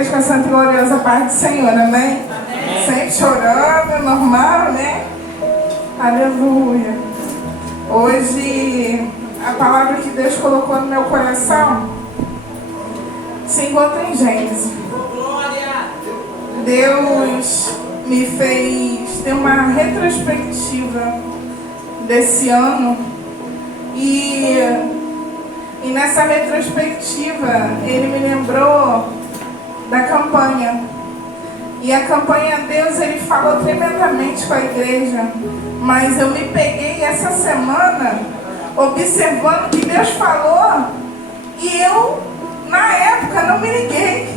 igreja com a santa e gloriosa paz do Senhor, amém? Amém. Sempre chorando, normal, né? Aleluia. Hoje, a palavra que Deus colocou no meu coração se encontra em Gênesis. Deus me fez ter uma retrospectiva desse ano e nessa retrospectiva Ele me lembrou da campanha. E a campanha Deus, Ele falou tremendamente com a igreja, mas eu me peguei essa semana observando que Deus falou e eu, na época, não me liguei,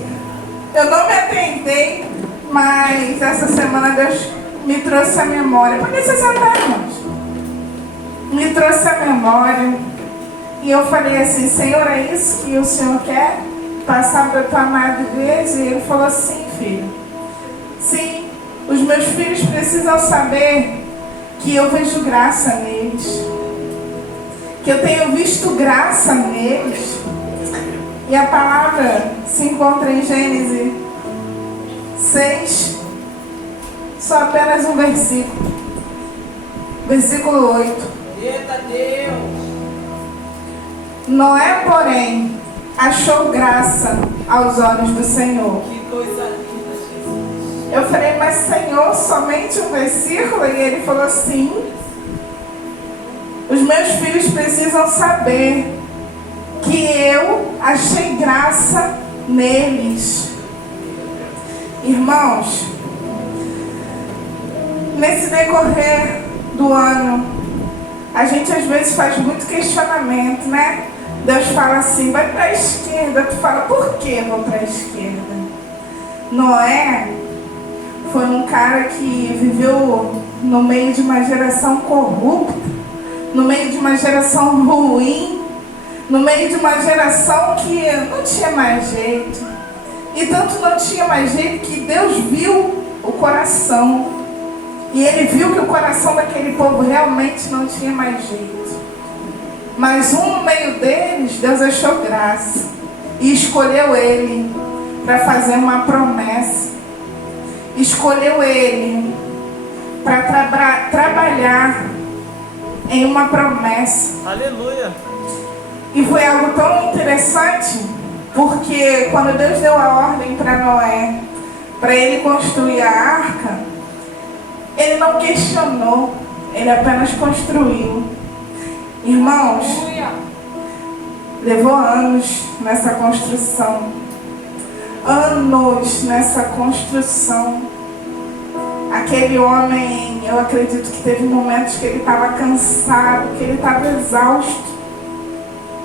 eu não me atentei, mas essa semana Deus me trouxe a memória. Por que você sentar, irmãos? Me trouxe a memória e eu falei assim: Senhor, é isso que o Senhor quer passar para a tua amada igreja? E Ele falou: sim, filho. Sim, os meus filhos precisam saber que eu vejo graça neles, que eu tenho visto graça neles. E a palavra se encontra em Gênesis 6, só apenas um versículo. Versículo 8. Eita Deus! Noé, porém, achou graça aos olhos do Senhor. Que coisa linda, Jesus! Eu falei: mas Senhor, somente um versículo? E Ele falou: sim. Os meus filhos precisam saber que eu achei graça neles. Irmãos, nesse decorrer do ano, a gente às vezes faz muito questionamento, né? Deus fala assim: vai para a esquerda. Tu fala: por que eu vou para a esquerda? Noé foi um cara que viveu no meio de uma geração corrupta, no meio de uma geração ruim, no meio de uma geração que não tinha mais jeito. E tanto não tinha mais jeito que Deus viu o coração. E Ele viu que o coração daquele povo realmente não tinha mais jeito. Mas no meio deles, Deus achou graça e escolheu ele para fazer uma promessa. Escolheu ele para trabalhar em uma promessa. Aleluia! E foi algo tão interessante, porque quando Deus deu a ordem para Noé, para ele construir a arca, Ele não questionou, Ele apenas construiu. Irmãos, levou anos nessa construção. Anos nessa construção. Aquele homem, eu acredito que teve momentos que ele estava cansado, que ele estava exausto.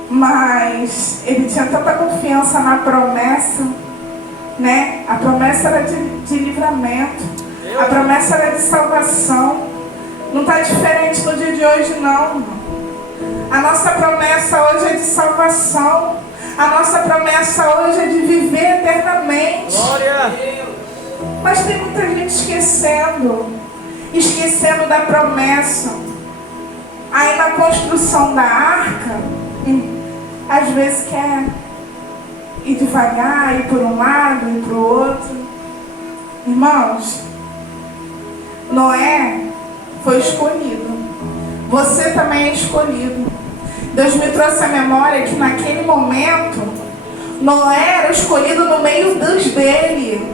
Mas ele tinha tanta confiança na promessa, né? A promessa era de livramento. A promessa era de salvação. Não está diferente no dia de hoje, não. A nossa promessa hoje é de salvação. A nossa promessa hoje é de viver eternamente. Glória! Mas tem muita gente esquecendo da promessa. Aí na construção da arca, às vezes quer ir devagar, ir por um lado, ir para o outro. Irmãos, Noé foi escolhido. Você também é escolhido. Deus me trouxe a memória que naquele momento Noé era escolhido no meio dele.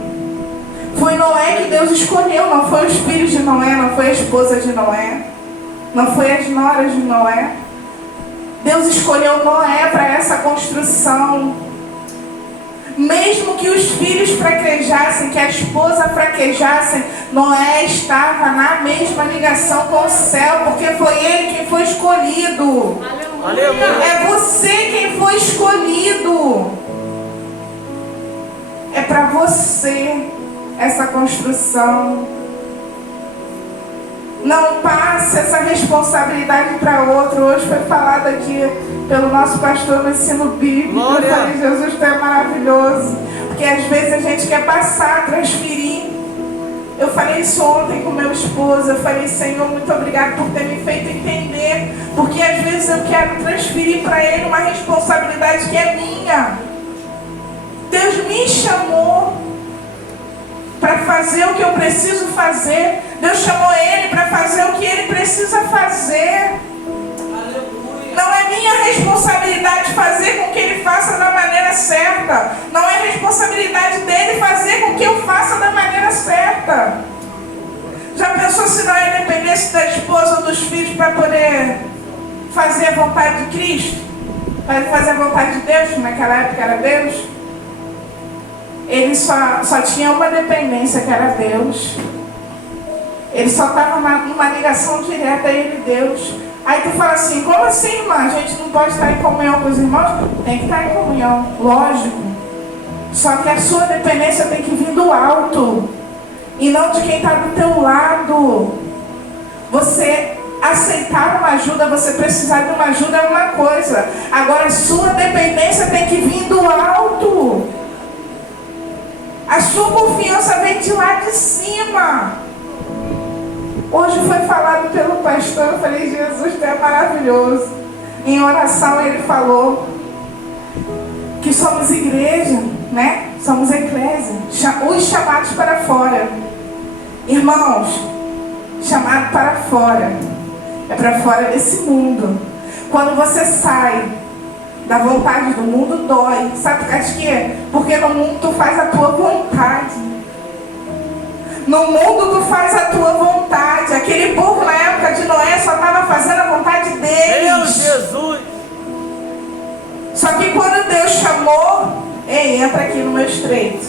Foi Noé que Deus escolheu, não foi os filhos de Noé, não foi a esposa de Noé, não foi as noras de Noé. Deus escolheu Noé para essa construção. Mesmo que os filhos fraquejassem, que a esposa fraquejasse, Noé estava na mesma ligação com o céu, porque foi ele quem foi escolhido. Aleluia. É você quem foi escolhido. É para você essa construção. Não passe essa responsabilidade para outro. Hoje foi falado aqui pelo nosso pastor no ensino bíblico. Glória. Eu falei: Jesus, tu é maravilhoso. Porque às vezes a gente quer passar, transferir. Eu falei isso ontem com meu esposo. Eu falei: Senhor, muito obrigado por ter me feito entender. Porque às vezes eu quero transferir para Ele uma responsabilidade que é minha. Deus me chamou. fazer o que eu preciso fazer. Deus chamou ele para fazer o que ele precisa fazer. Aleluia. Não é minha responsabilidade fazer com que ele faça da maneira certa. Não é responsabilidade dele fazer com que eu faça da maneira certa. Já pensou se não é dependesse da esposa ou dos filhos para poder fazer a vontade de Cristo? Para fazer a vontade de Deus, que naquela época era Deus? Ele só tinha uma dependência, que era Deus. Ele só estava numa ligação direta a ele e Deus. Aí tu fala assim, como assim, irmã? A gente não pode estar em comunhão com os irmãos? Tem que estar em comunhão, lógico. Só que a sua dependência tem que vir do alto. E não de quem está do teu lado. Você aceitar uma ajuda, você precisar de uma ajuda é uma coisa. Agora a sua dependência tem que vir do alto. A sua confiança vem de lá de cima. Hoje foi falado pelo pastor, eu falei, Jesus, tu é maravilhoso. Em oração ele falou que somos igreja, né? Somos eclésia, os chamados para fora. Irmãos, chamado para fora, é para fora desse mundo. Quando você sai da vontade do mundo, dói. Sabe por causa de quê? Porque no mundo tu faz a tua vontade. No mundo tu faz a tua vontade. Aquele povo na época de Noé só estava fazendo a vontade deles. Meu Jesus! Só que quando Deus chamou, ei, entra aqui no meu estreito.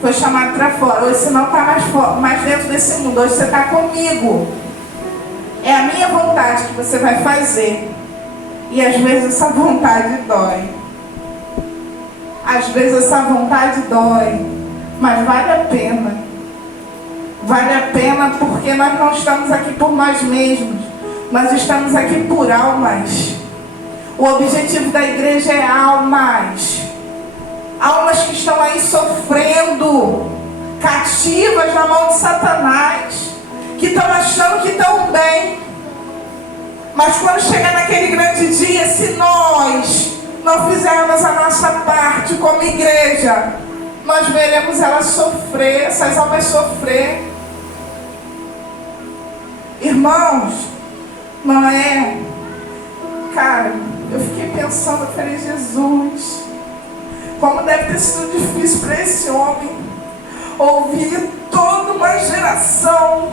Foi chamado para fora. Hoje você não está mais dentro desse mundo. Hoje você está comigo. É a minha vontade que você vai fazer. E às vezes essa vontade dói. Às vezes essa vontade dói. Mas vale a pena. Vale a pena porque nós não estamos aqui por nós mesmos. Nós estamos aqui por almas. O objetivo da igreja é almas. Almas que estão aí sofrendo. Cativas na mão de Satanás. Que estão achando que estão bem. Mas quando chegar naquele grande dia, se nós não fizermos a nossa parte como igreja, nós veremos elas sofrer, essas almas sofrer. Irmãos, não é? Cara, eu fiquei pensando, eu falei, Jesus, como deve ter sido difícil para esse homem ouvir toda uma geração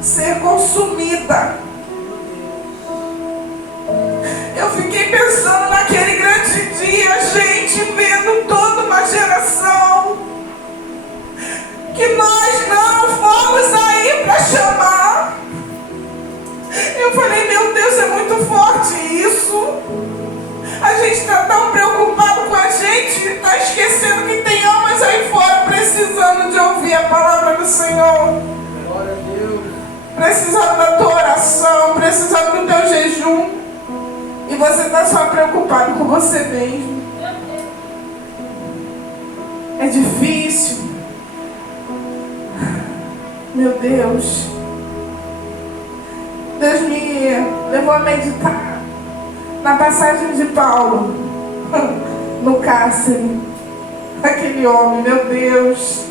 ser consumida. Eu fiquei pensando naquele grande dia, gente, vendo toda uma geração que nós não fomos aí para chamar. Eu falei, meu Deus, é muito forte isso. A gente está tão preocupado com a gente, está esquecendo que tem almas aí fora precisando de ouvir a palavra do Senhor. Glória a Deus. Precisando da tua oração, precisando do teu jejum. E você está só preocupado com você mesmo. É difícil. Meu Deus. Deus me levou a meditar na passagem de Paulo no cárcere. Aquele homem, meu Deus.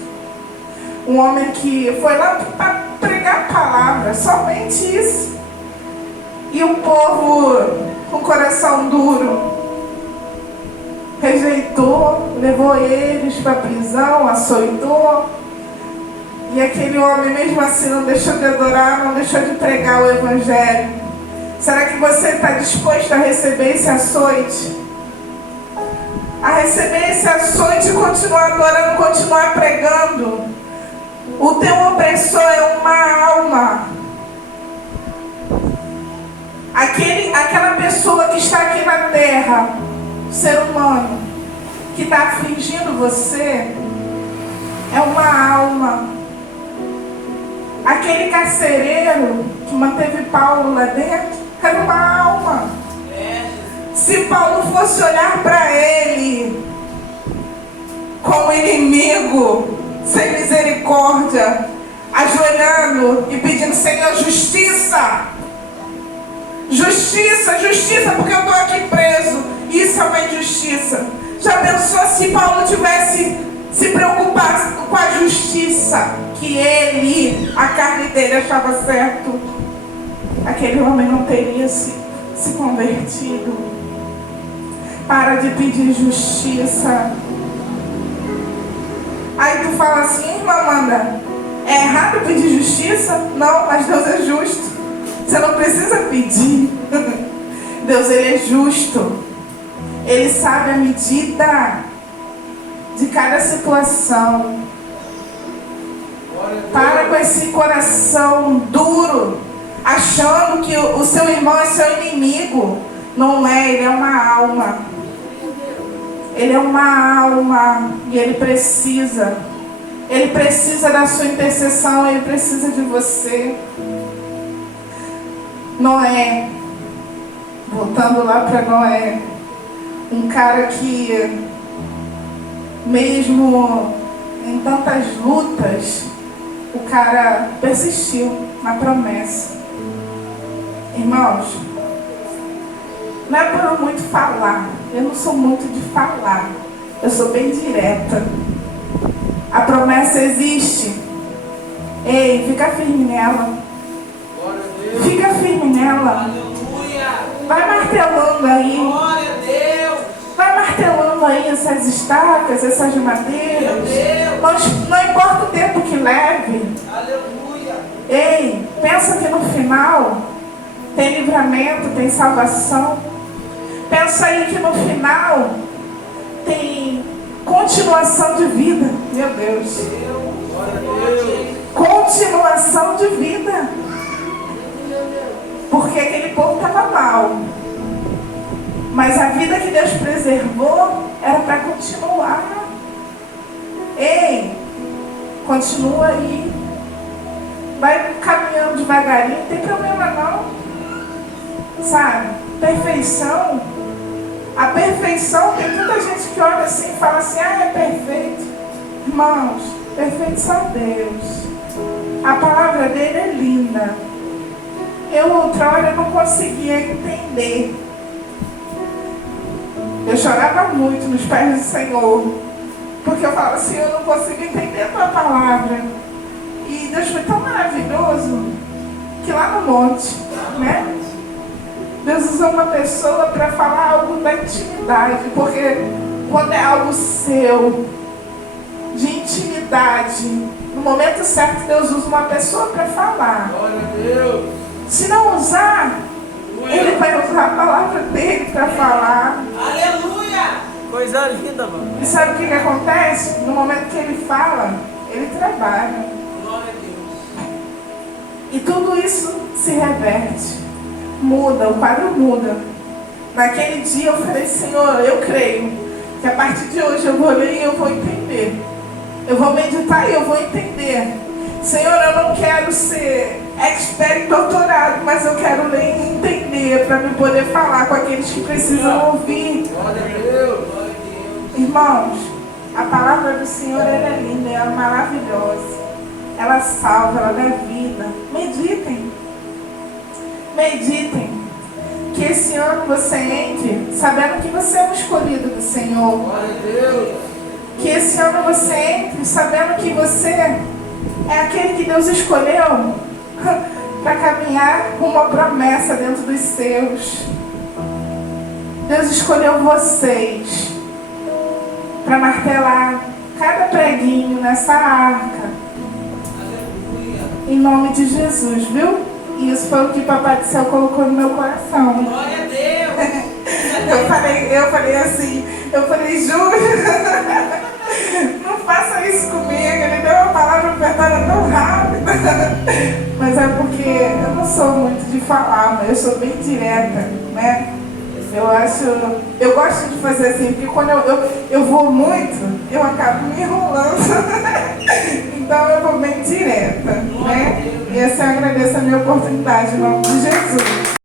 Um homem que foi lá para pregar a palavra, somente isso. E o povo com o coração duro rejeitou, levou eles para a prisão, açoitou. E aquele homem mesmo assim não deixou de adorar, não deixou de pregar o evangelho. Será que você está disposto a receber esse açoite? A receber esse açoite e continuar adorando, continuar pregando? O teu opressor é uma alma. Aquela pessoa que está aqui na terra, ser humano, que está afligindo você, é uma alma. Aquele carcereiro que manteve Paulo lá dentro, era uma alma. Se Paulo fosse olhar para ele como inimigo, sem misericórdia, ajoelhando e pedindo, Senhor, justiça. Justiça, justiça, porque eu estou aqui preso. Isso é uma injustiça. Já pensou se Paulo tivesse se preocupasse com a justiça que ele, a carne dele achava certo, aquele homem não teria se convertido. Para de pedir justiça. Aí tu fala assim, irmã Amanda, é errado pedir justiça? Não, mas Deus é justo. Você não precisa pedir. Deus, ele é justo. Ele sabe a medida de cada situação. Para com esse coração duro, achando que o seu irmão é seu inimigo. Não é, ele é uma alma. Ele é uma alma e ele precisa da sua intercessão, ele precisa de você. Noé, voltando lá para Noé, um cara que, mesmo em tantas lutas, o cara persistiu na promessa. Irmãos, não é por muito falar, eu não sou muito de falar, eu sou bem direta. A promessa existe. Ei, fica firme nela. Fica firme nela. Vai martelando aí. Vai martelando aí essas estacas, essas madeiras. Não importa o tempo que leve. Ei, pensa que no final tem livramento, tem salvação. Pensa aí que no final tem continuação de vida. Meu Deus. Continuação de vida. Porque aquele povo estava mal. Mas a vida que Deus preservou era para continuar. Ei, continua aí. Vai caminhando devagarinho, não tem problema não. Sabe? Perfeição. A perfeição, tem muita gente que olha assim e fala assim, é perfeito. Irmãos, perfeito só Deus. A palavra dele é linda. Eu outrora não conseguia entender. Eu chorava muito nos pés do Senhor. Porque eu falava assim, eu não consigo entender a tua palavra. E Deus foi tão maravilhoso que lá no monte, né? Deus usou uma pessoa para falar algo da intimidade. Porque quando é algo seu, de intimidade, no momento certo Deus usa uma pessoa para falar. Glória a Deus. Se não usar, Ele vai usar a palavra dele para falar. Aleluia! Coisa linda, mano. E sabe o que acontece? No momento que ele fala, ele trabalha. Glória a Deus. E tudo isso se reverte. Muda, o quadro muda. Naquele dia eu falei, Senhor, eu creio que a partir de hoje eu vou ler e eu vou entender. Eu vou meditar e eu vou entender. Senhor, eu não quero ser expert doutorado, mas eu quero ler e entender para me poder falar com aqueles que precisam ouvir. Glória a Deus. Irmãos, a palavra do Senhor ela é linda, ela é maravilhosa. Ela salva, ela dá vida. Meditem. Meditem. Que esse ano você entre sabendo que você é um escolhido do Senhor. Glória a Deus. Que esse ano você entre sabendo que você é aquele que Deus escolheu para caminhar com uma promessa dentro dos seus. Deus escolheu vocês para martelar cada preguinho nessa arca. Aleluia. Em nome de Jesus, viu? E isso foi o que Papai do Céu colocou no meu coração. Glória a Deus. Eu falei, Júlio, não faça isso comigo. Ele deu uma palavra apertada tão rápida. Mas é porque eu não sou muito de falar, mas eu sou bem direta, né? Eu gosto de fazer assim, porque quando eu vou muito, eu acabo me enrolando. Então eu vou bem direta, né? E assim eu agradeço a minha oportunidade em nome de Jesus.